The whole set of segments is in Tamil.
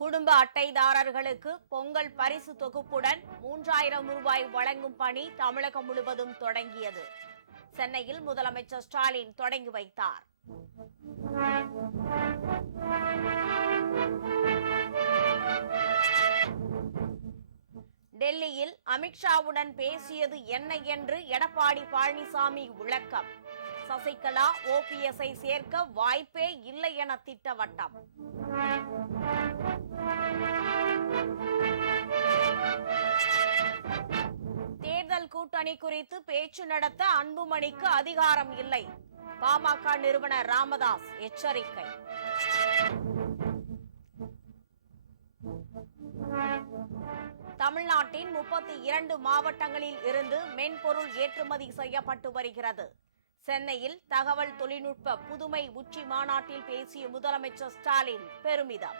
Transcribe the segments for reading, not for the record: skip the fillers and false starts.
குடும்ப அட்டைதாரர்களுக்கு பொங்கல் பரிசு தொகுப்புடன் 3000 ரூபாய் வழங்கும் பணி தமிழகம் முழுவதும் தொடங்கியது. சென்னையில் முதலமைச்சர் ஸ்டாலின் தொடங்கி வைத்தார். டெல்லியில் அமித்ஷாவுடன் பேசியது என்ன என்று எடப்பாடி பழனிசாமி விளக்கம். சசிகலா, ஓபிஎஸ்ஐ சேர்க்க வாய்ப்பே இல்லை என திட்டவட்டம். தேர்தல் கூட்டணி குறித்து பேச்சு நடத்த அன்புமணிக்கு அதிகாரம் இல்லை. பாமக நிறுவனர் ராமதாஸ் எச்சரிக்கை. தமிழ்நாட்டின் 32 மாவட்டங்களில் இருந்து மென்பொருள் ஏற்றுமதி செய்யப்பட்டு வருகிறது. சென்னையில் தகவல் தொழில்நுட்ப புதுமை உச்சி மாநாட்டில் பேசிய முதலமைச்சர் ஸ்டாலின் பெருமிதம்.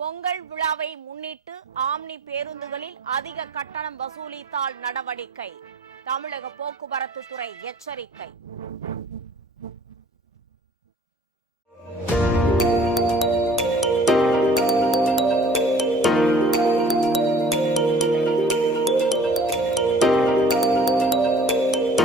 பொங்கல் விழாவை முன்னிட்டு ஆம்னி பேருந்துகளில் அதிக கட்டணம் வசூலித்தால் நடவடிக்கை. தமிழக போக்குவரத்து துறை எச்சரிக்கை.